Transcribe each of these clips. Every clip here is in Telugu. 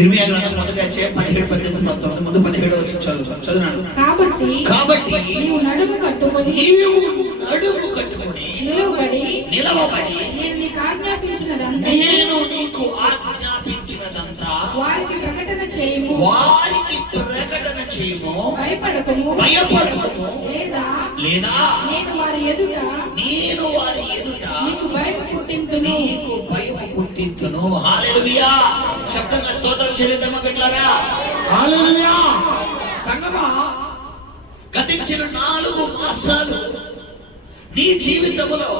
ఇర్మియా గ్రంథం మొదటి అధ్యాయం 17-19 ముందు 17 వచ్చి చదువుతున్నాను. కాబట్టి నీవు నడుము కట్టుకొని నిలవబడి నేను నీకు ఆజ్ఞాపించినదంతా వారికి ప్రకటన చేయము. భయపడకము లేదా నేను వారి ఎదుట నీకు భయము పుట్టింతును. హల్లెలూయా. శబ్దంగా స్తోత్రం చెల్లిద్దామా బిడ్డలారా? హల్లెలూయా. సంగమా, గతించిన 4 మాసాలు నీ జీవితంలో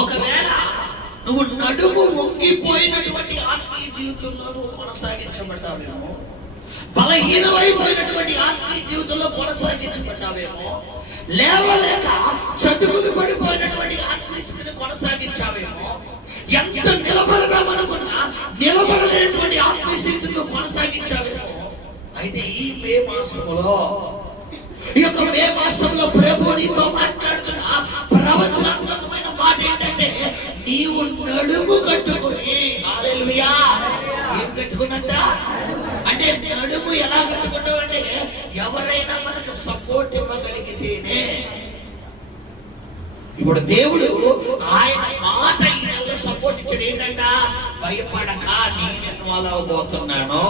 ఒకవేళ నువ్వు నడుము వంగిపోయినటువంటి ఆత్మీయ జీవితంలో నువ్వు కొనసాగించబడ్డావేమో, బలహీనమైపోయినటువంటి ఆత్మీయ జీవితంలో కొనసాగించబడ్డావేమో, లేవలేక చటుకులు పడిపోయినటువంటి ఆత్మీయ స్థితిని కొనసాగించావేమో, ఎంత నిలబడదామనుకున్నా నిలబడలేనటువంటి ఆత్మీయ స్థితిని కొనసాగించావేమో. అయితే ఈ మే మాసంలో ప్రభు నీతో మాట్లాడుతున్న ప్రవచనాత్మకమైన మాట ఏంటంటే, నీవు నడుము కట్టుకుని. హల్లెలూయా. ఏం కట్టుకున్నట్ట అంటే, నడుము ఎలా కట్టుకుంటావు అంటే, ఎవరైనా మనకు సపోర్ట్ ఇవ్వగలిగితేనే. ఇప్పుడు దేవుడు ఆయన మాట ఈయనలో సపోర్ట్ ఇచ్చాడు. ఏంటంట? భయపడక, నేను ఇన్వాల్వ్ అవబోతున్నాను,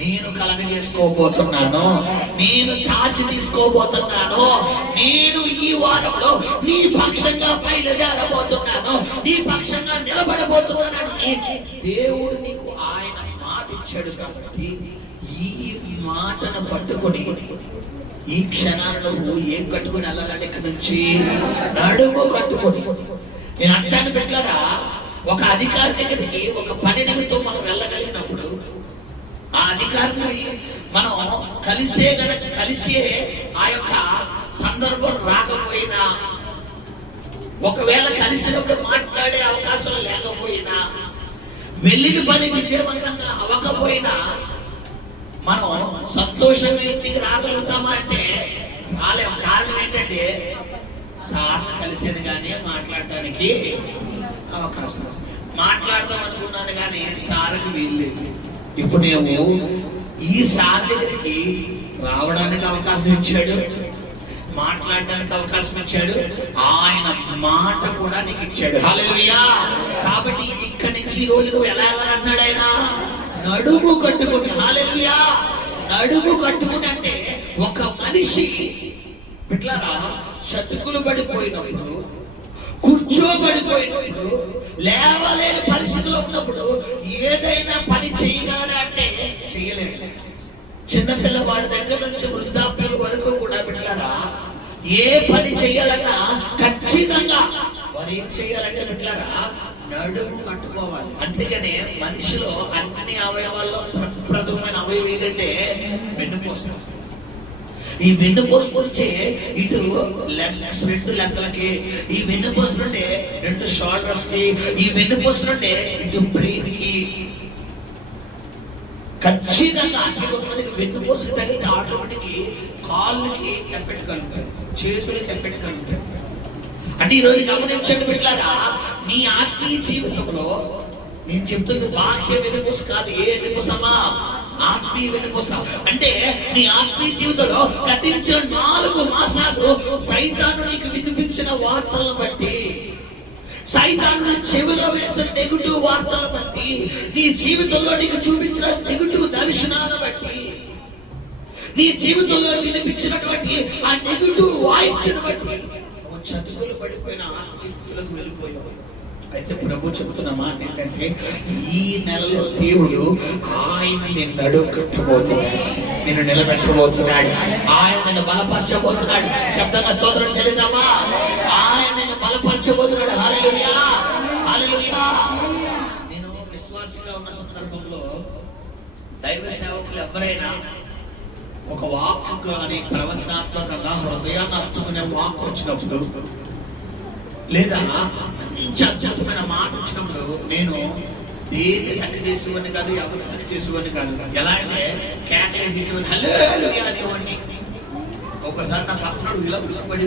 నేను కలగ చేసుకోబోతున్నాను, నేను ఛార్జ్ తీసుకోబోతున్నాను, నేను ఈ వారంలో నీ పక్షంగా బయలుదేరబోతున్నాను, నీ పక్షంగా నిలబడబోతున్నాను. దేవుడు నీకు ఆయన మాట ఇచ్చాడు. కాబట్టి ఈ మాటను పట్టుకొని ఈ క్షణాలను ఏం కట్టుకుని వెళ్ళాలంటే, ఇక్కడి నుంచి నడుము కట్టుకొని. నేను అంటాను బిడ్డలారా, ఒక అధికారి దగ్గరికి ఒక పని నిమిత్తం మనం వెళ్ళగలిగినప్పుడు ఆ అధికారిని మనం కలిసే ఆ యొక్క సందర్భం రాకపోయినా, ఒకవేళ కలిసినప్పుడు మాట్లాడే అవకాశం లేకపోయినా, వెళ్ళిన పని విజయవంతంగా అవ్వకపోయినా మనం సంతోషంగా ఇంటికి రాగలుగుతామా అంటే రాలేము. కారణం ఏంటంటే, సార్ని కలిసేది కానీ మాట్లాడటానికి అవకాశం, మాట్లాడదాం అనుకున్నాను కానీ సార్కి వీల్లేదు. ఇప్పుడు నేను ఈ సార్ దగ్గరికి రావడానికి అవకాశం ఇచ్చాడు, మాట్లాడడానికి అవకాశం ఇచ్చాడు, ఆయన మాట కూడా నీకు ఇచ్చాడు. హల్లెలూయా. కాబట్టి ఇక్కడి నుంచి ఈ రోజు నువ్వు ఎలా అన్నాడు ఆయన? నడుము కట్టుకుని. హల్లెలూయా. నడుము కట్టుకుని అంటే, ఒక మనిషి బిడ్డలారా చతుకులు పడిపోయినప్పుడు, కూర్చోబడిపోయినప్పుడు, లేవలేని పరిస్థితిలో ఉన్నప్పుడు ఏదైనా పని చేయగలడా అంటే చేయలేడు. చిన్నపిల్లవాడి దగ్గర నుంచి వృద్ధాప్యుల వరకు కూడా బిడ్డలారా ఏ పని చేయాలన్నా ఖచ్చితంగా వారు ఏం చేయాలంటే బిడ్డలారా నడుము కట్టుకోవాలి. అందుకనే మనిషిలో అన్ని అవయవాల్లో ప్రథమమైన అవయవం ఏదంటే వెన్నుపూస. ఈ వెన్నుపూస వచ్చే ఇటు 2 లెక్కలకి, ఈ వెన్నుపూస నుండి 2 షోల్డర్స్ కి, ఈ వెన్నుపూస నుండి ఇటు బ్రెయిన్ కి. ఖచ్చితంగా అన్ని కొంతమందికి వెన్నుపూస తగిలితే ఆటోమేటిక్ కాళ్ళకి ఎఫెక్ట్ కలుగుతుంది, చేతులకి ఎఫెక్ట్ కలుగుతుంది. అంటే ఈరోజు గమనించండి బిడ్డలారా, నీ ఆత్మీయ జీవితంలో నేను చెప్తుంది బాహ్య వెన్నుపూస కాదు. ఏ వెన్నుపూసమా? ఆత్మీయ వెన్నుపూస. అంటే నీ ఆత్మీయ జీవితంలో గతించిన 4 మాసాలు సైతాను నీకు వినిపించిన వార్తలను బట్టి, సైతాను చెవిలో వేసిన నెగటివ్ వార్తలను బట్టి, నీ జీవితంలో నీకు చూపించిన నెగటివ్ దర్శనాలను బట్టి, నీ జీవితంలో వినిపించినటువంటి ఆ నెగటివ్ వాయిస్ బట్టి చతుకులు పడిపోయిన ఆత్మీయ స్థితిలోకి వెళ్ళిపోయావు. అయితే ప్రభు చెబుతున్న మాట ఏంటంటే, ఈ నెలలో దేవుడు ఆయన నిన్ను నడుము కట్టబోతున్నాడు, నిన్ను నిలబెట్టబోతున్నాడు, ఆయన నిన్ను బలపరచబోతున్నాడు. శబ్దంగా స్తోత్రం చెల్లిద్దామా? ఆయన నిన్ను బలపరచబోతున్నాడు. హల్లెలూయా. హల్లెలూయా. నేను విశ్వాసిగా ఉన్న సందర్భంలో దైవ సేవకులు ఎవరైనా ఒక వాక్ కానీ ప్రవచనాత్మకంగా హృదయాన్ని అర్థమనే వాక్ వచ్చినప్పుడు, లేదా మంచి అద్భుతమైన మాట వచ్చినప్పుడు, నేను దేన్ని హత్య చేసేవాడిని కాదు, ఎవరిని హత్య చేసేవాడిని కాదు. ఎలా అంటే కేకలేసేసేవాడిని, హల్లెలూయా అనేవాడిని. ఒకసారి నా పక్కనోడు ఇలా ఉలిపడి,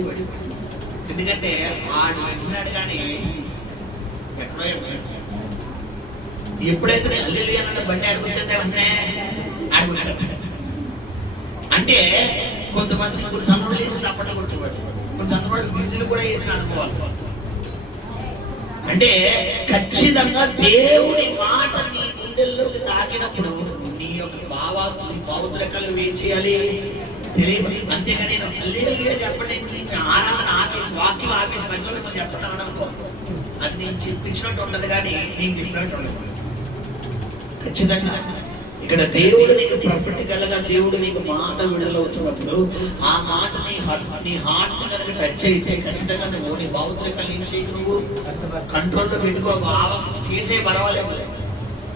ఎందుకంటే వాడు వింటున్నాడు కానీ ఎక్కడో ఎప్పుడైతే నేను హల్లెలూయా అన్న బండి అడుగుచ్చేద్దా వెంటనే అడుగుచ్చేద్దా. అంటే కొంతమంది కొన్ని సందర్భాలు వేసి తప్పట్లు కొట్టేవాడు, కొన్ని సందర్భాలు విజులు కూడా వేసిన అనుకోవాలి. అంటే ఖచ్చితంగా దేవుడి మాట నీ గుండెల్లోకి తాకినప్పుడు నీ యొక్క భావోద్రేకాలు ఏం చేయాలి తెలియదు. అంతేగా నేను హల్లెలూయా చెప్పండి, నీ ఆరాధన ఆపేసి వాక్యం ఆపేసి మధ్యలో మనం చెప్పడం అనుకో, అది నేను చెప్పించినట్టు ఉండదు కానీ నీకు చెప్పినట్టు ఉండదు. ఖచ్చితంగా ఇక్కడ దేవుడు నీకు ప్రొఫెటికల్ గా దేవుడు నీకు మాట విడుదలవుతున్నప్పుడు ఆ మాట నీ హార్ట్ కనుక టచ్ అయితే ఖచ్చితంగా నువ్వు నీ భావోద్రేకాలు ఏం చేయకు, నువ్వు కంట్రోల్లో పెట్టుకో. చేసే పర్వాలేదు,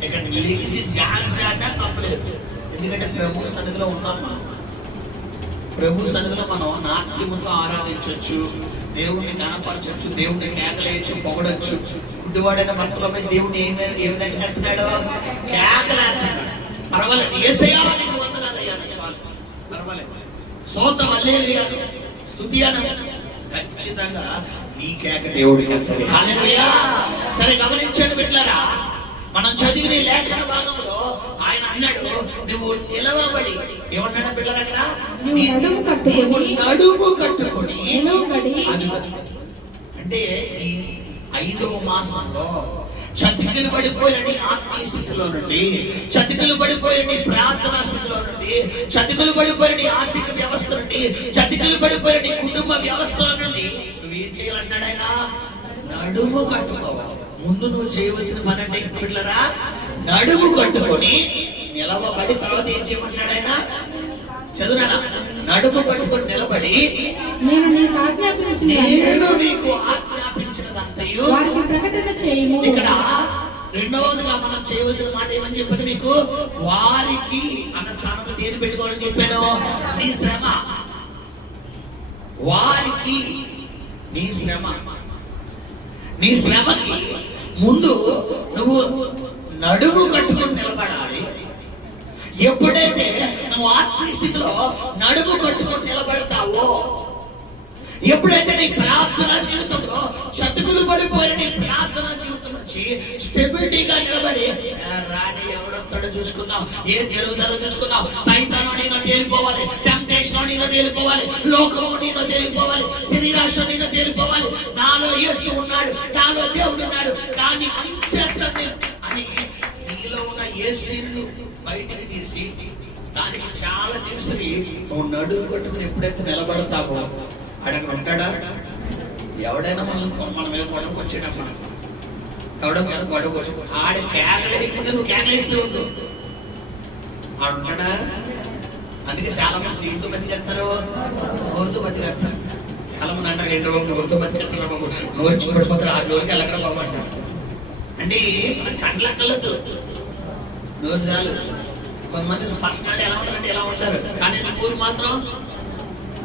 ఇక్కడ లేచి డ్యాన్స్ ఆడినా తప్పలేదు. ఎందుకంటే ప్రభు సన్నిధిలో ఉన్నాం మనం. ప్రభు సన్నిధిలో మనం నాట్యముతో ఆరాధించవచ్చు, దేవుణ్ణి కనపరచవచ్చు, దేవుణ్ణి కేకలేయచ్చు, పొగడొచ్చు. గుడ్డివాడైన భక్తుల మీద దేవుడిని ఏ విధంగా చెప్తున్నాడు, కేకలేస్తున్నాడు. పర్వాలేదు, యేసయ్యా నీకు వందనాలయ్యా, చాలు పర్వాలేదు. స్తోత్రం హల్లెలూయా స్తుతి అను, ఖచ్చితంగా నీ కేక దేవుడికి వెళ్తాడు. హల్లెలూయా. సరే గమనించండి బిడ్డలారా, మనం చదివిన లేఖన భాగంలో ఆయన అన్నాడు నువ్వు నిలవబడి, ఏమన్నాడు పిల్లలు అక్కడ, నీవు నడుము కట్టుకొని. అంటే ఈ 5వ మాసంలో చతికిలు పడిపోయిన ఆత్మీయ స్థితిలో నుండి, చతికిలు పడిపోయిన ప్రార్థనా స్థితిలో నుండి, చతికిలు పడిపోయిన ఆర్థిక వ్యవస్థ నుండి, చతికిలు పడిపోయిన కుటుంబ వ్యవస్థల నుండి నువ్వేం చేయాలన్నాడు ఆయన, నడుము కట్టుకోవాలి. ముందు నువ్వు చేయవలసిన పని అంటే పిల్లరా, నడుము కట్టుకొని నిలవబడి, తర్వాత ఏం చేయమంటున్నాడు ఆయన, చదువునా, నడుము కట్టుకొని నిలబడి నేను నీకు ఆజ్ఞాపించినదంతయు. ఇక్కడ రెండవదిగా మనం చేయవలసిన మాట ఏమని చెప్పాను మీకు, వారికి అన్న స్థానంలో దేని పెట్టుకోవాలని చెప్పాను, నీ శ్రమ. వారికి నీ శ్రమ, నీ శ్రమకి ముందు నువ్వు నడుము కట్టుకొని నిలబడాలి. ఎప్పుడైతే నువ్వు ఆత్మీయ స్థితిలో నడుము కట్టుకొని నిలబడతావో, ఎప్పుడైతే నీ ప్రార్థనా జీవితంలో చతుకులు పడిపోయిన నీ ప్రార్థనా జీవితం నుంచి స్టెబిలిటీగా నిలబడి, రాణి ఎవడొస్తాడో చూసుకుందాం, ఏ తెలుగుదల చూసుకుందాం, సైతాను నీలో తేలిపోవాలి, టెంప్టేషన్ నీలో తేలిపోవాలి, లోకము నీలో తేలిపోవాలి, శరీరాశ నీలో తేలిపోవాలి. నాలో యేసు ఉన్నాడు, నాలో దేవుడు ఉన్నాడు, దాన్ని అంచేస్తాను అని నీలో ఉన్న యేసుని బయటికి తీసి దానికి చాలా చేసి నువ్వు నడుము కట్టుకుని ఎప్పుడైతే నిలబడతావో అడగ ఉంటాడా. ఎవడైనా మన మీద గొడవకు వచ్చేటప్పుడు, ఎవడో మీద గొడవకు వచ్చి ఆడ కేకలేకపోతే నువ్వు కేకలేస్తూ ఉండు, ఆడు ఉంటాడా. అందుకే చాలా మంది దీంతో బతికేస్తారు, నోరుతో బతికేస్తారు. చాలా మంది అంటారు ఏంటో బాబు నోరుతో బతికేస్తున్నారు బాబు, నోరు పడిపోతారు, ఆ జోలికి వెళ్ళగల బాబు అంటారు. అంటే కండ్ల కలదు, నోరు చాలు. కొంతమంది పర్సనాలిటీ ఎలా ఉంటారంటే ఎలా ఉంటారు, కానీ నోరు మాత్రం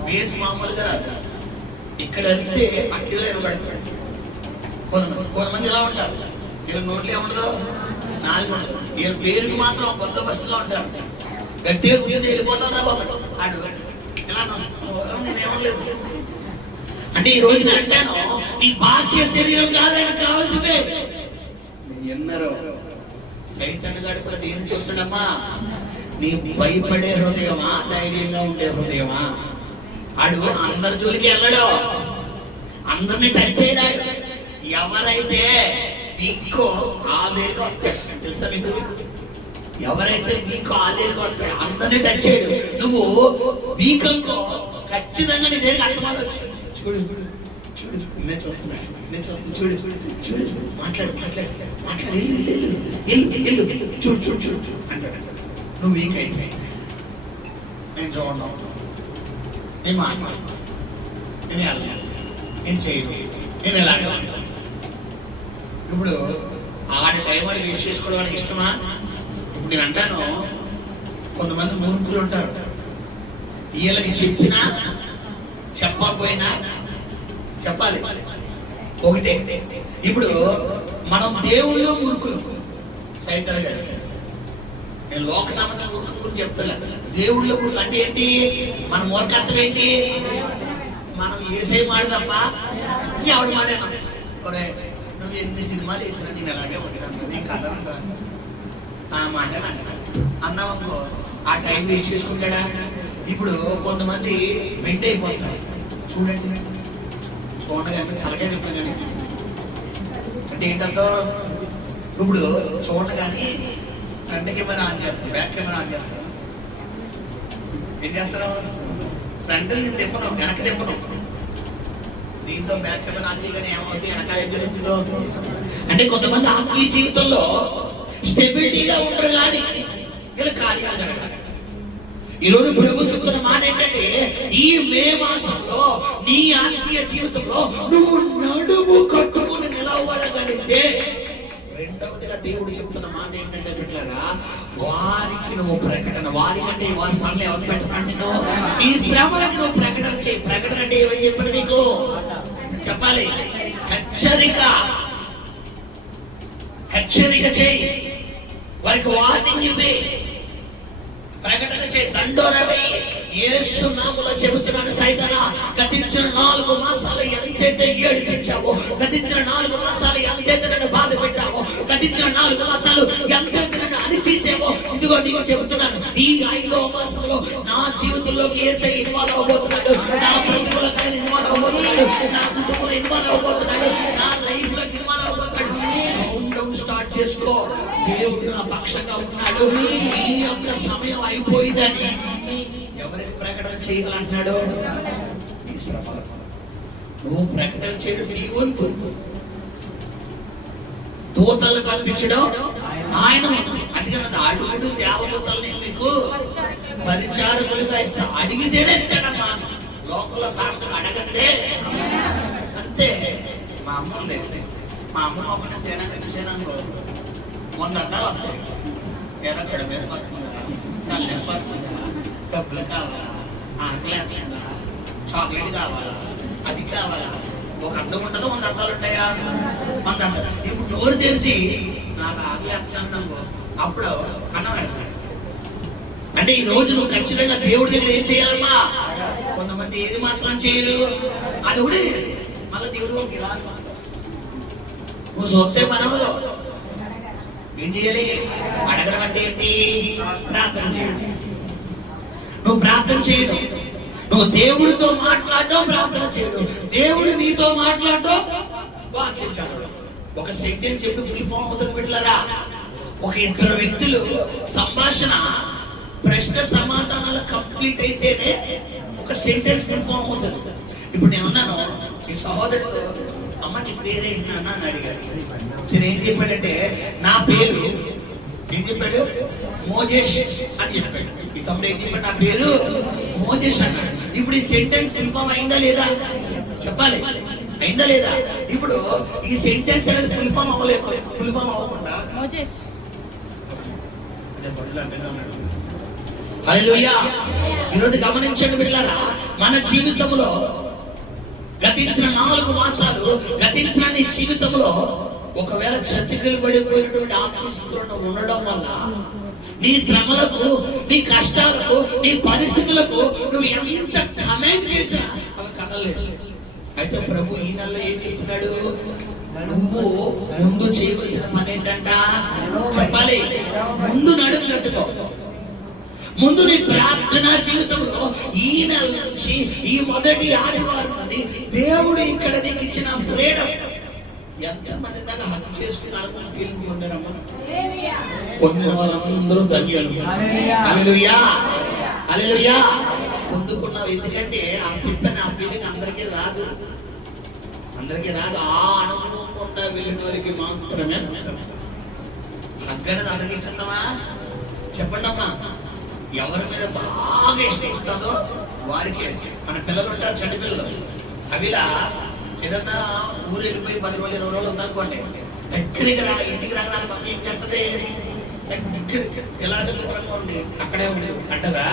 బేస్ మామూలుగా రాదు. ఇక్కడ వెళ్తే అక్కిలో నిలబడతాడు. కొంతమంది ఎలా ఉంటారు, వీళ్ళ నోట్లు ఏముండదు, నాలుగు ఉండదు, వీళ్ళ పేరుకి మాత్రం బందోబస్తుగా ఉంటారు. గట్టిగా కూర్చొని వెళ్ళిపోతాను రా బాబు అడు ఇలా నేనేమనలేదు. అంటే ఈ రోజు నేను అంటాను, నీ బాహ్య శరీరం కాదని కావాల్సిందే. ఎన్నరో సైతాను గాడు కూడా దేని చెప్తాడమ్మా, నీ భయపడే హృదయమా, ధైర్యంగా ఉండే హృదయమా. ఆడు అందరి జోలికి వెళ్ళడు, అందరిని టచ్ చేయడాడు. ఎవరైతే నీకో ఆలేరుగా వస్తాడు తెలుసా మీకు, ఎవరైతే నీకు ఆలేరుగా వస్తాడు అందరిని టచ్ చేయడు. నువ్వు వీకంకో ఖచ్చితంగా నీ దగ్గర అర్థమాలు వచ్చి చూడు చూడు నేను చూస్తున్నాడు, నేను చూడు చూడు చూడు మాట్లాడు మాట్లాడు మాట్లాడు, ఇల్లు ఇల్లు ఇల్లు చూడు చూడు చూడు అంటాడు. నువ్వు వీక్ అయిపోయి నేను చూడను, నేను మాట్లాడు, నేను వెళ్ళను, నేను చేయను, నేను ఎలాగే ఉంటాను. ఇప్పుడు ఆడి టైం అని వేస్ట్ చేసుకోవడానికి ఇష్టమా? ఇప్పుడు నేను అంటాను, కొంతమంది మూర్ఖులు ఉంటారు, వీళ్ళకి చెప్పినా చెప్పకపోయినా చెప్పాలి ఒకటే. ఇప్పుడు మనం దేవుళ్ళు మూర్ఖులు, సైతాను గారు నేను లోక సమస్య మూర్ఖుల గురించి చెప్తలేదు. దేవుళ్ళు మూర్ఖులు అంటే ఏంటి, మన మూర్ఖత్వం ఏంటి, మనం ఏసై మాట తప్ప ఎవడు మాడాను. నువ్వు ఎన్ని సినిమాలు వేసినా నేను అలాగే ఉంటాను, నేను కథ ఆ మాట అన్నామనుకో ఆ టైం వేస్ట్ చేసుకుంటాడా? ఇప్పుడు కొంతమంది బెండ్ అయిపోతారు. చూడండి, చూడగానే తలకాయ చెప్పాను కానీ అంటే ఏంటంటే ఇప్పుడు చూడగానే ఫ్రంట్ కెమెరా ఆన్ చేస్తాం, బ్యాక్ కెమెరా ఆన్ చేస్తాం. ఏం చేస్తాం? ఫ్రంట్ నేను తిప్పను, వెనక్కి తిప్పను. దీంతో బ్యాక్ కెమెరా ఆన్ చేయగానే ఏమవుతుంది? వెనకాల ఏం జరుగుతుందో అంటే కొంతమంది ఆత్మీయ జీవితంలో స్టెబిలిటీగా ఉంటారు కానీ ఇలా కార్యాలు జరగాలి. ఈరోజు ప్రభు చెప్తున్న మాట ఏంటంటే ఈ మే మాసంలో నీ ఆత్మీయ జీవితంలో నువ్వు నడుము కట్టుకుని నిలవగలిగితే, రెండవదిగా దేవుడు చెప్తున్న మాట ఏంటంటే బిడ్డలారా, వారికి నువ్వు ప్రకటన, వారికంటే వారి స్థానంలో ఎవరు పెట్టాలంటే ఈ శ్రమలకు నువ్వు ప్రకటన చేయి. ప్రకటన అంటే ఏమని చెప్పాను మీకు చెప్పాలి? హెచ్చరిక చేయి, వారికి వార్నింగ్ ఇవ్వి, ప్రకటన చేయి, దండోరవి. యేసు నామములో చెబుతున్నాను, సైతానా గతించిన 4 మాసాలు ఎంతైతే ఏడిపించావో, గతించిన 4 మాసాలు ఎంతైతే నన్ను బాధ పెట్టావో, గతించిన 4 మాసాలు ఎంతైతే నన్ను అణిచేసావో, ఇదిగో నీకు చెబుతున్నాను, ఈ 5వ మాసంలో నా జీవితంలోకి యేసయ్య ఇన్వాల్వ్ అవబోతున్నాడు. నా ప్రతికూలకి ఆయన ఇన్వాల్వ్ అవబోతున్నాడు, నా కుటుంబంలో ఇన్వాల్వ్ అవబోతున్నాడు, నా లైఫ్ లో ఇన్వాల్వ్ అవబోతున్నాడు. స్టార్ట్ చేసుకో. దేవుడు నా పక్షంగా ఉన్నాడు. ఈ యొక్క సమయం అయిపోయిందని ఎవరికి ప్రకటన చేయాలంటున్నాడు? నీ శ్రమలు నువ్వు ప్రకటన చేయడం నీ వంతు. దూతలు కల్పించడం ఆయన వంతు. అందుకని అడుగుడు దేవదూతల్ని మీకు పరిచారకులుగా ఇస్తా. అడిగితేనే ఇస్తాడమ్మా, లోకల సాక్షులు అడగంటే అంతే. మా అమ్మ ఉంది, మా అమ్మ ఒకటి తేనాక చూసాను 100 అద్దాలు వస్తాయి. ఎరగడ మీద పడుతుందా, తల్లి పడుతుందా, డబ్బులు కావాలా, ఆకలి అంటుందా, చాక్లెట్ కావాలా, అది కావాలా, ఒక అద్దం ఉంటుందా 100 అద్దాలు ఉంటాయా? 100 అద్దాలు. ఇప్పుడు నోరు తెలిసి నాకు ఆకలి అంటున్నాను, అప్పుడు అన్నం పెడతాడు. అంటే ఈ రోజు నువ్వు ఖచ్చితంగా దేవుడి దగ్గర ఏం చేయాలమ్మా? కొంతమంది ఏది మాత్రం చేయరు, అది కూడా మళ్ళీ దేవుడు నువ్వు చూస్తే మనవదు. ఏం చేయాలి? అడగడం అంటే ఏంటి? ప్రార్థన చేయడం. నువ్వు ప్రార్థన చేయడం, నువ్వు దేవుడితో మాట్లాడడం, ప్రార్థన చేయడం, దేవుడు నీతో మాట్లాడడం, వాక్యం చదవడం. ఒక సెంటెన్స్ చెప్పి ఫుల్ అవుతుంది బిడ్డలారా. ఒక 2 వ్యక్తులు సంభాషణ ప్రశ్న సమాధానాలు కంప్లీట్ అయితేనే ఒక సెంటెన్స్ ఫుల్ అవుతుంది. ఇప్పుడు నేను ఉన్నాను, ఈ సహోదరుడు అమ్మ నీ పేరేంటి నాన్న అని అడిగాడు. నేను ఏం చెప్పాడంటే నా పేరు ఏం చెప్పాడు? మోజేష్ అని చెప్పాడు. ఈ తమ్ముడు ఏం చెప్పాడు? నా పేరు మోజేష్ అన్నాడు. ఇప్పుడు ఈ సెంటెన్స్ ఫుల్ అయిందా లేదా చెప్పాలి? అయిందా లేదా? ఇప్పుడు ఈ సెంటెన్స్ అనేది ఫుల్ ఫామ్ అవ్వలేదు. ఫుల్ ఫామ్ అవ్వకుండా అదే బడులు అర్థంగా ఉన్నాడు. హల్లెలూయా. ఈరోజు గమనించండి బిడ్డలారా, మన జీవితంలో గతించిన 4 మాసాలు, గతించిన నీ జీవితంలో ఒకవేళ చతికిలు పడిపోయినటువంటి ఆత్మస్థితులను ఉండడం వల్ల నీ శ్రమలకు, నీ కష్టాలకు, నీ పరిస్థితులకు నువ్వు ఎంత కమెంట్ చేసినా అవి కదలేదు. అయితే ప్రభు ఈ నెలలో ఏం చెప్తున్నాడు? నువ్వు ముందు చేయవలసిన పని ఏంటంట చెప్పాలి. ముందు నడుపునట్టుకో. ముందు నీ ప్రార్థనా జీవితంలో ఈ నెల నుంచి, ఈ మొదటి ఆదివారం నుండి దేవుడు ఇక్కడ నీకు ఇచ్చిన ఫ్రీడమ్. ఎంతమంది దాకా హక్కు చేసుకున్నారు? ఫీలింగ్ పొందారమ్మా? పొందిన వారందరూ ధన్యులు. హల్లెలూయా, హల్లెలూయా. పొందుకున్నావు. ఎందుకంటే ఆ చెప్పిన ఆ ఫీలింగ్ అందరికీ రాదు, అందరికీ రాదు. ఆ అనుకోకుండా వెళ్ళిన వాళ్ళకి మాత్రమే హగ్గనేది అందరికీ చెప్తామా? చెప్పండి అమ్మా. ఎవరి మీద బాగా ఇష్టం వారికి. మన పిల్లలు ఉంటారు, చెడ్డ పిల్లలు. అవిలా ఏదన్నా ఊరు వెళ్ళిపోయి 10 రోజులు 20 రోజులు ఉందనుకోండి, దగ్గరికి రా, ఇంటికి రాగానే మమ్మీ ఏం చేస్తుంది? దగ్గర ఎలా దూరంగా ఉండి అక్కడే ఉండి అంటారా?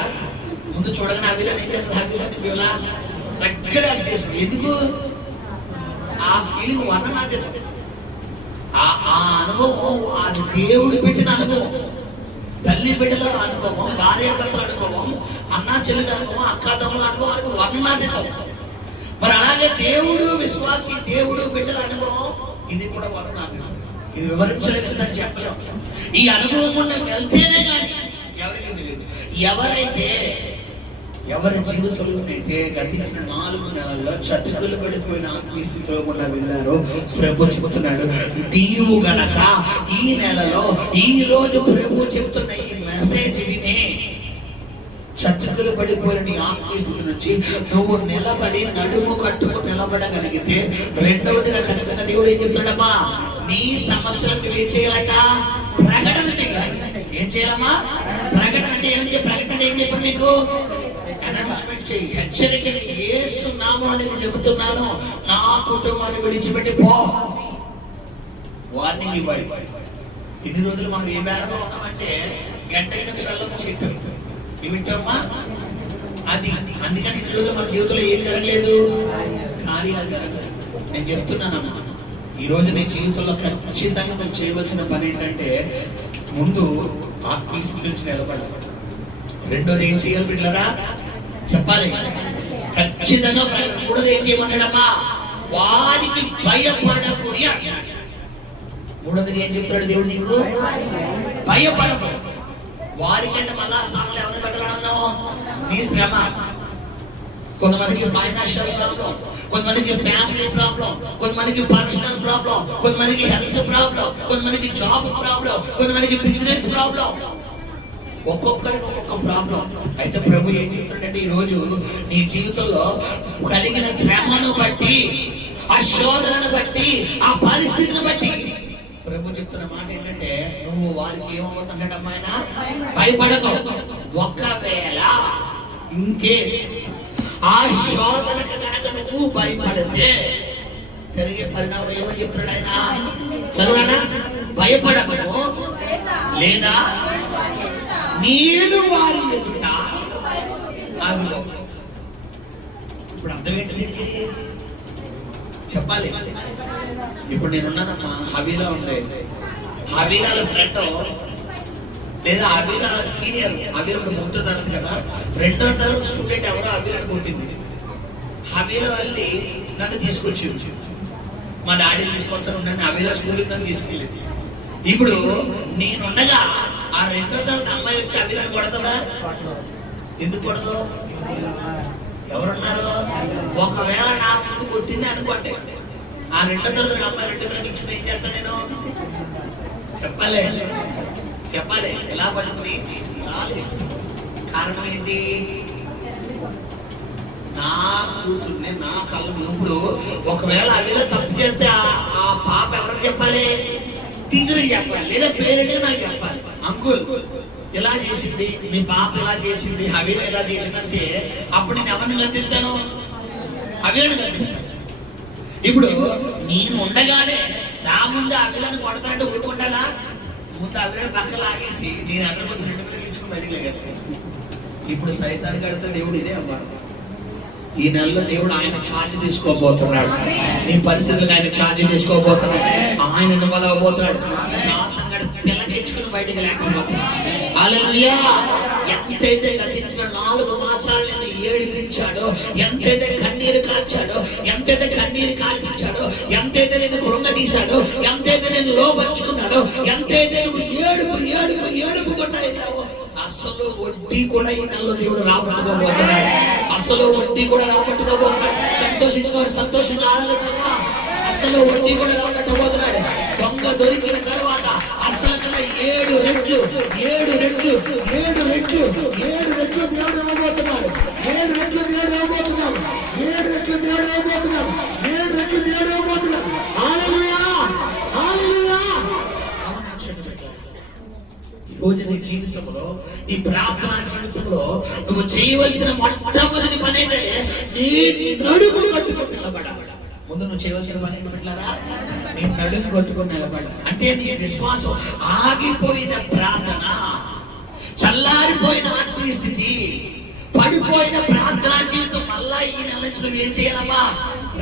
ముందు చూడగానే అవిలా ఏం చేస్తుంది? అవిలా ఇలా దగ్గర చేసుకుంది. ఎందుకు? ఆ ఫీలింగ్ వర్ణనాతీతం. ఆ అనుభవం అది దేవుడు పెట్టిన అనుభవం. తల్లి బిడ్డల అనుభవం, భార్యాభర్తల అనుభవం, అన్నా చెల్లెల అనుభవం, అక్కాతమ్ముల అనుభవం, అది వర్ణనాతీతం. మరి అలాగే దేవుడు విశ్వాసి, దేవుడు బిడ్డల అనుభవం, ఇది కూడా వర్ణనాతీతం. ఇది వివరించలేదని చెప్పలేం. ఈ అనుభవం గుండా వెళ్తేనే కానీ ఎవరికి తెలియదు. ఎవరి జీవితంలోనైతే గతించిన 4 నెలల్లో చతుకులు పడిపోయిన ఆత్మీయ స్థితిలో కూడా వెళ్ళారో ప్రభు చెబుతున్నాడు, నీవు గనక ఈ నెలలో ఈ రోజు ప్రభు చెప్తున్న ఈ మెసేజ్ వినే చతుకులు పడిపోయిన నీ ఆత్మీయ స్థితి నుంచి నువ్వు నిలబడి నడుము కట్టుకుని నిలబడగలిగితే, రెండవదిగా ఖచ్చితంగా దేవుడు ఏం చెప్తాడమ్మా, నీ సమస్యలకు ఏం చేయాలట, ప్రకటన చేయాలి. ఏం చేయాలమ్మా, ప్రకటన అంటే ప్రకటన ఏం చెప్పండి మీకు, అనౌన్స్మెంట్ చేయి, హెచ్చరిక. యేసు నామమున నేను చెబుతున్నాను, నా కుటుంబాన్ని విడిచిపెట్టి పో. వార్నింగ్ ఇవ్వాలి. ఇన్ని రోజులు మనం ఏ మేరలో ఉన్నామంటే గంట చెట్టు ఏమిటమ్మా అది. అందుకని ఇన్ని రోజులు మన జీవితంలో ఏం జరగలేదు, కార్యాలు జరగలేదు. నేను చెప్తున్నానమ్మా, ఈ రోజు నీ జీవితంలో ఖచ్చితంగా మనం చేయవలసిన పని ఏంటంటే, ముందు ఆత్మీయ స్థితి నుంచి నిలబడాలి. రెండోది ఏం చేయాలి బిడ్డలారా చెప్పాలి ఖచ్చితంగా. మూడోది ఏం చేయమన్నాడమ్మా, వారికి భయపడకూడి అన్నాడు. మూడోది ఏం చెప్తాడు దేవుడు, నీకు భయపడకు. వారికంటే మళ్ళా స్థానంలో ఎవరిని పెట్టాలన్నావు, నీ శ్రమ. కొంతమందికి ఫైనాన్షియల్ ప్రాబ్లం, కొంతమందికి ఫ్యామిలీ ప్రాబ్లం, కొంతమందికి పర్సనల్ ప్రాబ్లం, కొంతమందికి హెల్త్ ప్రాబ్లం, కొంతమందికి జాబ్ ప్రాబ్లం, కొంతమందికి బిజినెస్ ప్రాబ్లం. ఒక్కొక్కరికి ఒక్కొక్క ప్రాబ్లం. అయితే ప్రభు ఏం చెప్తుంటే, ఈ రోజు నీ జీవితంలో కలిగిన శ్రమను బట్టి, ఆ శోధనను బట్టి, ఆ పరిస్థితిని బట్టి ప్రభు చెప్తున్న మాట ఏంటంటే, నువ్వు వారికి ఏమవుతుంటాడమ్మా, భయపడకు. ఒకవేళ ఇన్కేస్ ఆ శోధనకు కనుక నువ్వు భయపడితే జరిగే పరిణామం ఏమని చెప్తున్నాడు ఆయన, చదువునా, భయపడకు, లేదా నేను వారి ఎదుట ఆగులో. ఇప్పుడు అర్థం ఏంటి దీనికి చెప్పాలి. ఇప్పుడు నేనున్నానమ్మా, హవీలా ఉంది, హవీలాలో ఫ్రెండ్ లేదా హవీలా సీనియర్, హవీలా 3వ తరగతి కదా, 2వ తరగతి స్టూడెంట్ ఎవరో హవీలాని కొట్టింది. హవీలా వెళ్ళి నన్ను తీసుకొచ్చి, మా డాడీని తీసుకొచ్చాను, నన్ను హవీలా స్కూల్కి నన్ను తీసుకెళ్ళి. ఇప్పుడు నేనుండగా ఆ 2వ తరగతి అమ్మాయి వచ్చి హవీలాని కొడతాదా, ఎందుకు కొడదు? ఎవరున్నారు? ఒకవేళ నా ముందు కొట్టింది అనుకోండి, ఆ 2వ తరగతి అమ్మాయి 2 పిల్లలకి ఇచ్చిన ఏం చేస్తాను నేను చెప్పాలి. ఎలా పట్టుకుని రాలేదు. కారణం ఏంటి, నా కూతుర్ని నా కళ్ళ ఇప్పుడు ఒకవేళ అవిలో తప్పు చేస్తే ఆ పాప ఎవరికి చెప్పాలి, టీచర్కి చెప్పాలి, లేదా పేరెంట్ నాకు చెప్పాలి. అంకుల్ ఇలా చేసింది, మీ పాప ఇలా చేసింది, హవీల ఇలా చేసిందంటే అప్పుడు నేను ఎవరిని గద్దిస్తాను, హవీలను గద్దిస్తాను. ఇప్పుడు నేను ఉండగానే నా ముందు అవిలను కొడతానంటే ఊరుకుంటానా, ముందు అవిలను పక్క లాగేసి నేను అందరి ముందు 2 పిల్లలు ఇచ్చుకుని బయటకు. ఇప్పుడు సైతాన్ని కడితే దేవుడు ఇదే అవ్వాలి. ఈ నెలలో దేవుడు ఆయన ఛార్జ్ తీసుకోబోతున్నాడు. నీ పరిస్థితులకు ఆయన ఛార్జ్ తీసుకోబోతున్నాడు. ఆయన ఇవ్వలేకపోతున్నాడు. పిల్లకిచ్చుకుని బయటకు లేకపోతున్నాడు. హల్లెలూయా. ఎంతైతే గతించిన 4 మాసాలు నిన్ను ఏడిపించాడో, ఎంతైతే కన్నీరు కార్చాడో, ఎంతైతే కన్నీరు కార్పించాడో, ఎంతైతే నిన్ను కృంగదీశాడో, ఎంతైతే నిన్ను లోపరుచుకున్నాడో, ఎంతైతే నువ్వు ఏడుపు కొట్టావు, అసలు వడ్డీ కూడా ఈ నెలలో దేవుడు రాబట్టుకోబోతున్నాడు. అసలు వడ్డీ కూడా రాబట్టుకోబోతున్నాడు. సంతోషంగా ఆనందంగా అసలు వడ్డీ కూడా రాబట్టబోతున్నాడు. దొంగ దొరికిన తర్వాత అసలు 7 రెట్లు దేవుడు ఇవ్వబోతున్నాడు. 7 రెట్లు దేవుడు ఇవ్వబోతున్నాడు. 7 రెట్లు దేవుడు ఇవ్వబోతున్నాడు. 7 రెట్లు దేవుడు ఇవ్వబోతున్నాడు. హల్లెలూయా, హల్లెలూయా. ఈ రోజు నీ జీవితంలో, నీ ప్రార్థనా జీవితంలో నువ్వు చేయవలసిన మొట్టమొదటి పని ఏంటంటే, నీ నడుము కట్టుకొని నిలబడాలి. ముందు నువ్వు చేయవలసిన పని ఏంటంటారా, నీ నడుము కట్టుకొని నిలబడాలి. అంటే నీ విశ్వాసం ఆగిపోయిన ప్రార్థన, చల్లారిపోయిన ఆత్మీయ స్థితి, పడిపోయిన ప్రార్థనా జీవితం మళ్ళా ఈ నెల నుంచి నువ్వు ఏం చేయాలమ్మా,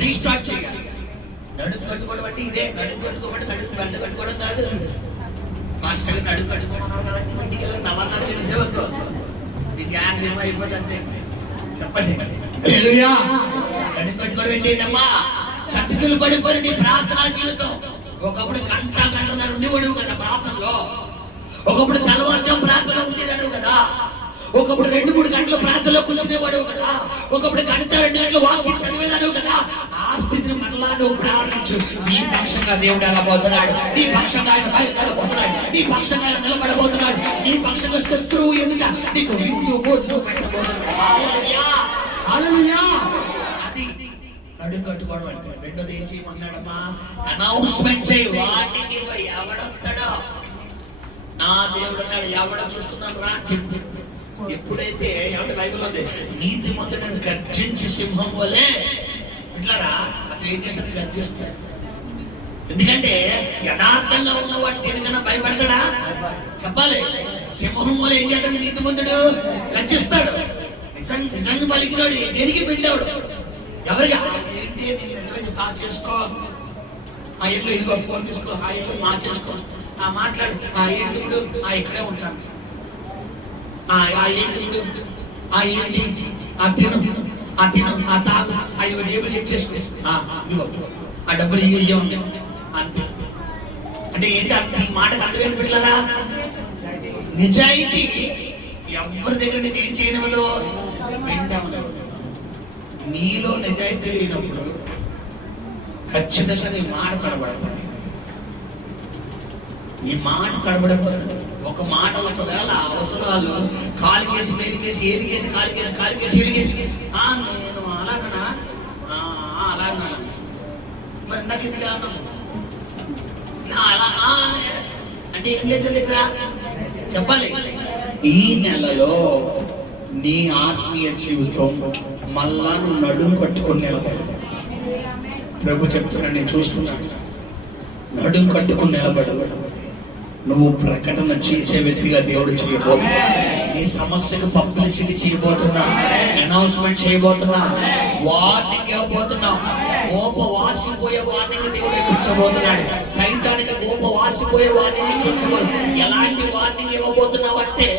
రీస్టార్ట్ చేయాలి. నడుము కట్టుకోవడం అంటే ఇదే. నడుము కట్టుకోవడం గంట కట్టుకోవడం కాదు. మాస్టర్ నడుము కట్టుకోవడం ఇంటికి వెళ్ళి నవన్నాడు తెలిసేవద్దు, నీ జ్ఞాన సినిమా అయిపోతుంది అంతే. చెప్పండి హల్లెలూయా. నడుము కట్టుకోవడం ఏంటమ్మా, చతుకులు పడిపోయి నీ ప్రార్థనా జీవితం. ఒకప్పుడు గంటన్నర ఉండేవాడు కదా ప్రాంతంలో. ఒకప్పుడు తెల్లవారుజాము ప్రాంతంలో ఉండేదాడు కదా. ఒకప్పుడు 2-3 గంటల ప్రాంతంలో కూర్చునేవాడు కదా. ఒకప్పుడు 1-2 గంటలు వాక్యం చదివేదాడు కదా. ఆ స్థితిని మరలా నువ్వు ప్రారంభించు. నీ పక్షంగా దేవుడు వెళ్ళబోతున్నాడు. నీ పక్షంగా ఆయన బయలుదేరబోతున్నాడు. నీ పక్షంగా ఆయన నిలబడబోతున్నాడు. నీ పక్షంగా శత్రువు ఎదుట నీకు విందు భోజనం పెట్టబోతున్నాడు. హల్లెలూయా, హల్లెలూయా. అది నడుం కట్టుకోవడం అంటే. రెండోది ఏం చేయమన్నాడమ్మా? అనౌన్స్మెంట్ చేయి. వాటికి ఎవడొస్తాడో నా దేవుడు అన్నాడు. ఎవడ చూస్తున్నాను రా చెప్పు. ఎప్పుడైతే ఎవరి బైబిల్ ఉంది, నీతి మంతుడని గర్జించి సింహం వలే ఇట్లారా అతను ఏం చేస్తాడు? గర్జిస్తాడు. ఎందుకంటే యథార్థంగా ఉన్నవాడు దేనికన్నా భయపడతాడా? చెప్పాలి. సింహం వల్ల ఏం చేస్తాడు? నీతి మంతుడు గర్జిస్తాడు. నిజంగా పలికినాడు. దేనికి వెళ్ళాడు? ఎవరికి ఏంటి నిజమే బాగా చేసుకో. ఆ ఇల్లు ఇదిగో ఫోన్ తీసుకో. ఆ ఇల్లు మా చేసుకో. ఆ మాట్లాడు. ఆ ఏంటి ఇప్పుడు ఇక్కడే ఉంటాను. ఆ ఏంటి ఇప్పుడు ఆ ఏంటి ఆ తిను ఆ తాగు. ఐదు జేబులు చెక్ చేసుకో. ఇదిగో ఆ డబ్బులు ఇవ్వండి అంతే. అంటే ఏంటి అంత ఈ మాటకు అర్థమేంటి పెట్టారా? నిజాయితీ ఎవరి దగ్గర నేను ఏం చేయనివ్వదు, వింటాము. నీలో నిజాయితీ లేనప్పుడు ఖచ్చితంగా నీ మాట తడబడతాడు. నీ మాట తడబడిపోతుంది. ఒక మాట ఒకవేళ అవతల వాళ్ళు కాలికేసి మేలికేసి ఏలికేసి కాలికేసి ఏలికేసి నేను అలాగనా అలాగనా మరి ఇందాక ఎందుకు అన్నాను అలా అంటే ఏం లేదు దగ్గర చెప్పాలి. ఈ నెలలో నీ ఆత్మీయ జీవితం మళ్ళా నువ్వు నడుము కట్టుకుని నిలబడు. ప్రభు చెప్తున్నా, నేను చూస్తున్నాను. నడుము కట్టుకుని నిలబడు. నువ్వు ప్రకటన చేసే వ్యక్తిగా దేవుడు చేయబోతున్నా. నీ సమస్యకు పబ్లిసిటీ చేయబోతున్నా, అనౌన్స్మెంట్ చేయబోతున్నా, వార్నింగ్ ఇవ్వబోతున్నా. గోప వాసిపోయే వార్నింగ్ దేవుడు ఇప్పించబోతున్నాడు. సైతానికి గోప వాసిపోయే వార్నింగ్ ఇప్పించబోతున్నాడు. ఎలాంటి వార్నింగ్ ఇవ్వబోతున్నావు అంటే,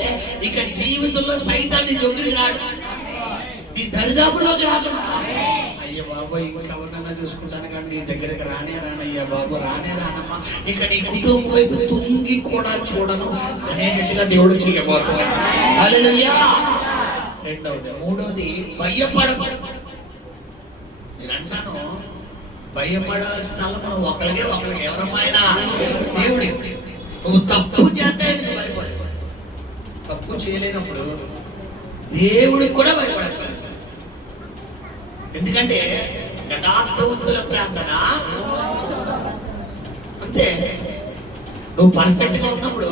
ఇక జీవితంలో సైతాన్ని జొగిరికి రాడు, నీ దరిదాపుల్లోకి రాకుండా. అయ్య బాబు ఇంకెవరినైనా చూసుకుంటాను కానీ నీ దగ్గరికి రానయ్యా బాబు, రానమ్మా. ఇక నీ కుటుంబం వైపు తుంగి కూడా చూడను అనేటట్టుగా దేవుడు చేయబోతున్నాడు. హల్లెలూయా. రెండవది. మూడవది, భయపడదు. నేను అంటాను, భయపడాల్సిన మనం ఒకరికి ఎవరమ్మాయినా దేవుడి. నువ్వు తప్పు చేస్తే భయపడ. తప్పు చేయలేనప్పుడు దేవుడికి కూడా భయపడదు. ఎందుకంటే యథార్థవంతుల ప్రార్థన అంతే. నువ్వు పర్ఫెక్ట్ గా ఉన్నప్పుడు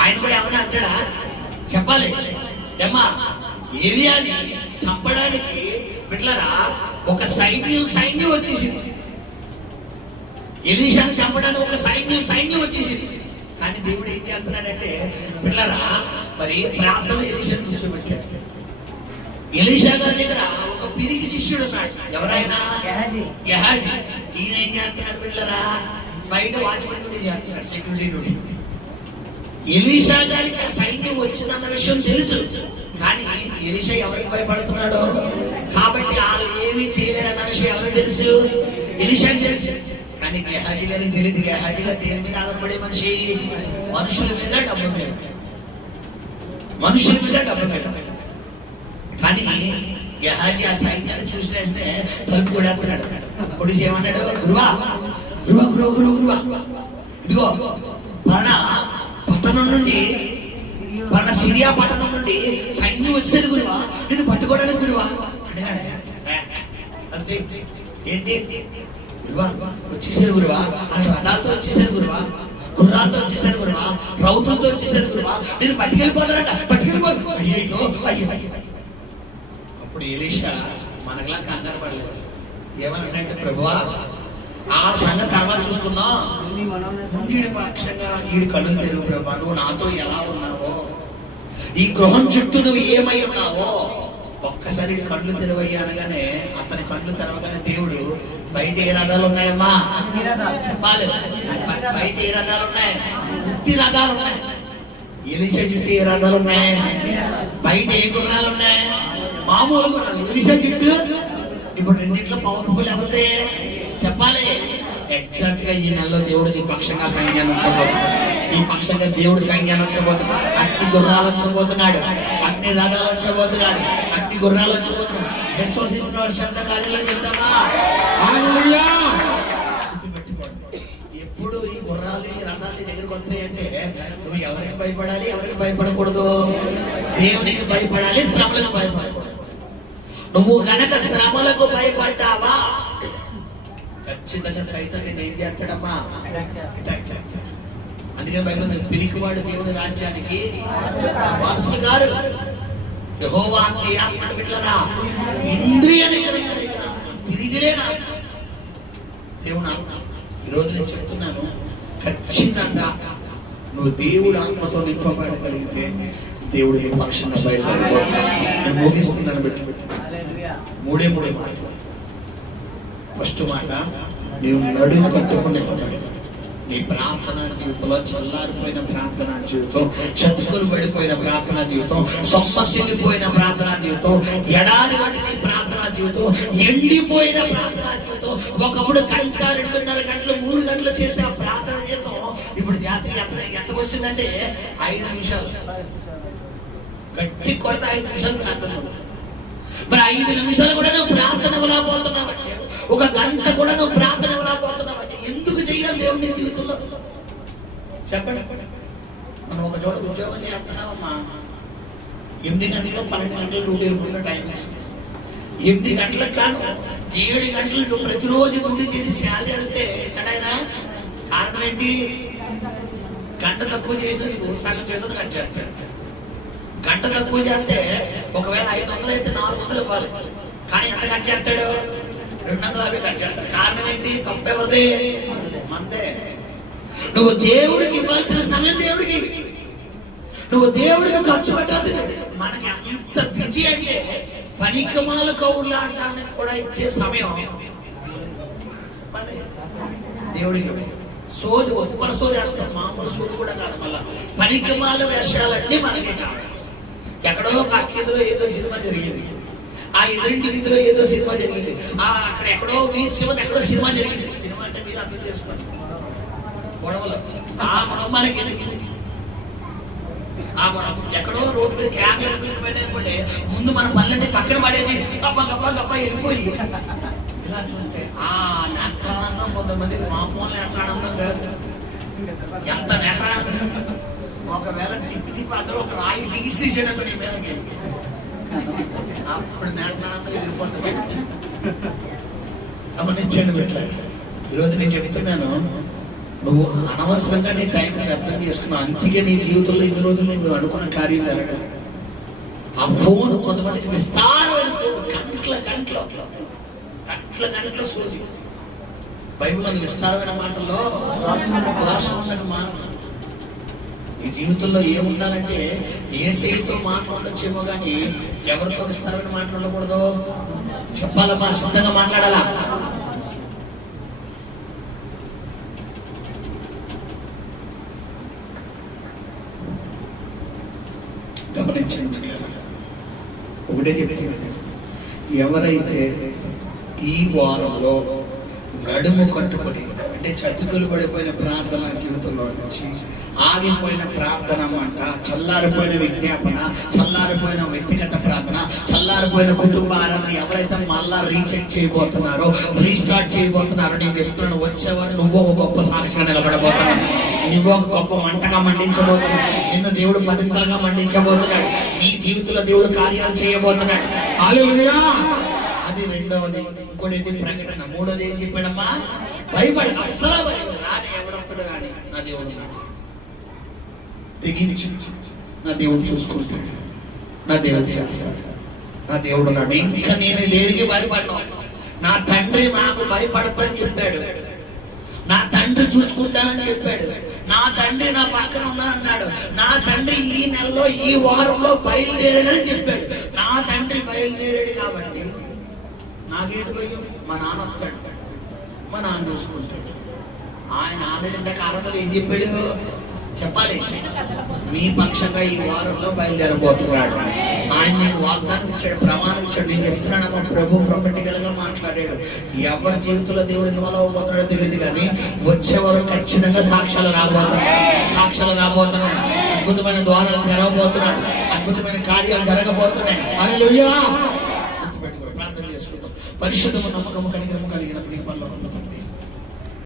ఆయన కూడా ఏమన్నా అంటాడా? చెప్పాలి. ఏమా ఏలియాని చంపడానికి బిడ్డలారా ఒక సైన్యం వచ్చేసింది. ఎలీషాని చంపడానికి ఒక సైన్యం వచ్చేసింది. కానీ దేవుడు ఏం చేస్తున్నాడంటే బిడ్డలారా, మరి ప్రార్థన ఎలీషాని కూర్చోబెట్టాడు. ఎలీషా గారి దగ్గర ఒక పిరికి శిష్యుడు ఉన్నాడు. ఎవరైనా గెహాజీ. ఈయన ఏం చేస్తున్నాడు బిడ్డలారా? బయట వాచ్మెన్ డ్యూటీ చేస్తున్నాడు, సెక్యూరిటీ డ్యూటీ. ఎలీషా గారికి ఆ సైన్యం వచ్చిందన్న విషయం తెలుసు. కానీ ఎలీషా ఎవరికి భయపడుతున్నాడు? కాబట్టి వాళ్ళు ఏమీ చేయలేరన్న విషయం ఎవరికి తెలుసు? ఎలీషాకి తెలుసు. కానీ గెహాజీ గారికి తెలియదు. గెహాజీ గారు దేని మీద ఆధారపడే మనిషి? మనుషుల మీద డబ్బు మీద. మనుషుల మీద డబ్బు మీద. కానీ గెహాజీ ఆ సైన్యాన్ని చూసిన వెంటనే తలుపు కూడా పొడి చేయమన్నాడు. గురువా ఇదిగో మన సిరియా పట్టణం నుండి సైన్యం వచ్చేది గురువా, నేను పట్టుకోవడానికి గురువా అడిగాడు. అంతే ఏంటి గురువా? వచ్చేసారు గురువా, ఆ రథాలతో వచ్చేసారు గురువా, గుర్రాలతో వచ్చేసారు గురువా, రౌతులతో వచ్చేసారు గురువా, నేను పట్టుకెళ్ళిపోతానంట. అయ్యో. అప్పుడు ఎలీషా మనకులా కంగారు పడలేదు. ఏమనంటే, ప్రభువా ఆ సంగతి తర్వాత చూసుకుందాం, ముందు పక్షంగా ఈడి కళ్ళు తెరువు ప్రభా, నువ్వు నాతో ఎలా ఉన్నావో, ఈ గృహం చుట్టూ నువ్వు ఏమై ఉన్నావో ఒక్కసారి కళ్ళు తెరవయ్యా అనగానే అతని కళ్ళు తెరవగానే దేవుడు, బయట ఏ రథాలు ఉన్నాయమ్మా చెప్పాలి. బయట ఏ రథాలు ఉన్నాయి? బుద్ధి రథాలు ఉన్నాయి. ఎలీషా చుట్టూ ఏ రథాలు ఉన్నాయి? బయట ఏ గుర్రాలు ఉన్నాయి? మామూలు గుర్రాలు. ఎలీషా చుట్టూ ఇప్పుడు రెండింటిలో పవర్ఫుల్ ఎవరితే చెప్పాలి? ఎగ్జాక్ట్ గా ఈ నెలలో దేవుడు నీ పక్షంగా సైన్యాన్ని ఉంచబోతున్నాడు. నీ పక్షంగా దేవుడు సైన్యాన్ని ఉంచబోతున్నాడు. అన్ని గుర్రాలు ఉంచబోతున్నాడు, అన్ని రథాలు ఉంచబోతున్నాడు, అన్ని గుర్రాలు ఉంచబోతున్నాడు. విశ్వసిస్తున్న వారి శబ్ద కార్యంలో చెప్తామా? హల్లెలూయా. ఎప్పుడు ఈ గుర్రాలు ఈ రథాలు నీ దగ్గరకు వస్తాయంటే నువ్వు ఎవరికి భయపడాలి, ఎవరికి భయపడకూడదు? దేవునికి భయపడాలి, శ్రమలకు భయపడకూడదు. నువ్వు గనక శ్రమలకు భయపడ్డావా ఖచ్చితంగా సైతం నేను ఏం చేస్తాడమ్మా? అందుకని బైబిల్ పిరికివాడు దేవుని రాజ్యానికి వారసులు గారు. యెహోవా నీ ఆత్మను బిడ్డలారా ఇంద్రియ నిగ్రహం తిరిగిలేనా దేవుని ఆత్మ. ఈరోజు నేను చెప్తున్నాను, ఖచ్చితంగా నువ్వు దేవుడు ఆత్మతో నింపబడగలిగితే దేవుడు నీ పక్షంగా బయలుదేరిపోతున్నాడు. నేను ముగిస్తున్నాను బిడ్డ. మూడే మాటలు. ఫస్ట్ మాట, నీవు నడుము కట్టుకుని నీ ప్రార్థనా జీవితంలో చల్లారిపోయిన ప్రార్థనా జీవితం, చతుకులు పడిపోయిన ప్రార్థనా జీవితం, సొమ్మసిల్లిపోయిన ప్రార్థనా జీవితం, ఎడారి వంటి ప్రార్థనా జీవితం, ఎండిపోయిన ప్రార్థనా జీవితం, ఒకప్పుడు గంట 2.5 గంటలు 3 గంటలు చేసే ఆ ప్రార్థన జీవితం ఇప్పుడు జాతీయ ఎంత వచ్చిందంటే 5 నిమిషాలు. గట్టి కొరత 5 నిమిషాలు ప్రార్థన. మరి 5 నిమిషాలు కూడా నువ్వు ప్రార్థన ఇవ్వలేకపోతున్నావంటే, 1 గంట కూడా నువ్వు ప్రార్థన ఇవ్వలేకపోతున్నావంటే ఎందుకు చెయ్యాలి దేవుని జీవితంలో? చెప్పండి. మనం ఒక చోట ఉద్యోగం చేస్తున్నామమ్మా, 8 గంటలు 12 గంటలు డ్యూటీ అనుకున్న టైం వేస్తుంది. 8 గంటలకు కాను 7 గంటలు నువ్వు ప్రతిరోజు డ్యూటీ చేసి శాలరీ అడిగితే ఎక్కడైనా కారణం ఏంటి? గంట తక్కువ చేయదు, సగం చేతుంది కట్ చేస్తాడు. గంట తక్కువ చేస్తే ఒకవేళ 500 అయితే 400 ఇవ్వాలి, కానీ ఎంత కట్ చేస్తాడు? 250 కట్ చేస్తాడు. కారణం ఏంటి? తప్పెవరిది? మందే. నువ్వు దేవుడికి ఇవ్వాల్సిన సమయం దేవుడికి, నువ్వు దేవుడికి ఖర్చు పెట్టాల్సింది. మనకి అంత బిజీ అంటే పనికిమాల కౌర్లు ఆడడానికి కూడా ఇచ్చే సమయం చెప్పండి దేవుడికి. సోది ఒప్పర సోది అంత మామూలు సోది కూడా కాదు. మళ్ళా పనికిమాల విషయాలన్నీ మనకే కాదు. ఎక్కడో పక్కిదిలో ఏదో సినిమా జరిగింది, ఆ ఎదురింటి వీధిలో ఏదో సినిమా జరిగింది, అక్కడ ఎక్కడో ఎక్కడో సినిమా జరిగింది. సినిమా అంటే మీరు అర్థం చేసుకోండి, గొడవలు. ఆ కుటుంబానికి ఆ గొడవ ఎక్కడో రోడ్డు మీద క్యాన్లే ముందు మన పనులన్నీ పక్కన పడేసి గప్ప గప్ప గప్ప వెళ్ళిపోయి ఇలా చూస్తే ఆ నేత్రానందం కొంతమందికి మామూలు నేత్రానందం కాదు. ఎంత నేత్రానందం! ఒకవేళ తిప్పి అందరూ ఒక రాయి దిగిసి తీసేటప్పుడు నీ మీదకి అప్పుడు నేత్రానందం ఎగిరిపోతుంది. గమనించండి బిడ్డలారా, ఈరోజు నేను చెప్తున్నాను, నువ్వు అనవసరంగా నీ టైం అర్థం చేసుకున్నావు. అందుకే నీ జీవితంలో ఇన్ని రోజులు నువ్వు అనుకున్న కార్యం జరగదు. ఆ ఫోన్ కొంతమందికి విస్తారమైన గంటల సోది. బైబిల్ అని విస్తారమైన మాటల్లో భాష ఉండక మానవ. నీ జీవితంలో ఏముండాలంటే యేసయ్యతో మాట్లాడొచ్చేమో కానీ ఎవరితో విస్తారమైన మాట్లాడకూడదు. చెప్పాలమ్మా, సొంతంగా మాట్లాడాలా. గమనించండి, ఒకటే చెప్తున్నాను, ఎవరైతే ఈ వారంలో నడుము కట్టుబడి అంటే చతుకులు పడిపోయిన ప్రార్థన జీవితంలో నుంచి ఆగిపోయిన ప్రార్థన మాట, చల్లారిపోయిన విజ్ఞాపన, చల్లారిపోయిన వ్యక్తిగత ప్రార్థన, చల్లారిపోయిన కుటుంబ ఆరాధన ఎవరైతే మళ్ళా రీచెక్ చేయబోతున్నారో, రీస్టార్ట్ చేయబోతున్నారో, నేను చెప్తున్నాను, వచ్చేవారు నువ్వు ఒక గొప్ప సాక్షిగా నిలబడబోతున్నావు. నువ్వు ఒక గొప్ప మంటగా మండించబోతున్నాడు. నిన్ను దేవుడు పదింతలుగా మండించబోతున్నాడు. నీ జీవితంలో దేవుడు కార్యాలు చేయబోతున్నాడు. హల్లెలూయా. అది రెండవది. ఇంకోటి ప్రకటన. మూడోది ఏం చెప్పాడమ్మా? భయపడి అస్సలు భయపడి రాని ఎవడప్పుడు రాని నా దేవుడు తెగించి నా దేవుడు చూసుకుంటాడు, నా దేవుడు చేస్తాడు, నా దేవుడు నాడు. ఇంకా నేను దేనికి భయపడ్డాను? నా తండ్రి నాకు భయపడతానని చెప్పాడు, నా తండ్రి చూసుకుంటానని చెప్పాడు, నా తండ్రి నా పక్కన ఉన్నా అన్నాడు, నా తండ్రి ఈ నెలలో ఈ వారంలో బయలుదేరాడని చెప్పాడు. నా తండ్రి బయలుదేరాడు కాబట్టి నాకేంటి భయం? మా నాన్న వస్తాడు, మా నాన్న చూసుకుంటాడు. ఆయన ఆల్రెడీ ఇందాక ఆరాధనలో ఏం చెప్పాడు చెప్పాలి? మీ పక్షంగా ఈ వారంలో బయలుదేరబోతున్నాడు. ఆయన నీకు వాగ్దానం ఇచ్చాడు, ప్రమాణం ఇచ్చాడు. నేను చెప్తున్నానమ్మా, ప్రభు ప్రొఫెటికల్ గా మాట్లాడాడు. ఎవరి జీవితంలో దేవుడు ఇన్వాల్వ్ అవ్వబోతున్నాడో తెలియదు, కానీ వచ్చేవారు ఖచ్చితంగా సాక్ష్యాలు రాబోతున్నాడు. అద్భుతమైన ద్వారాలు తెరవబోతున్నాడు. అద్భుతమైన కార్యాలు జరగబోతున్నాయి. హల్లెలూయా. ప్రార్థన చేసుకుంటాం. పరిశుద్ధము, నమ్మకము, కనికరము కలిగిన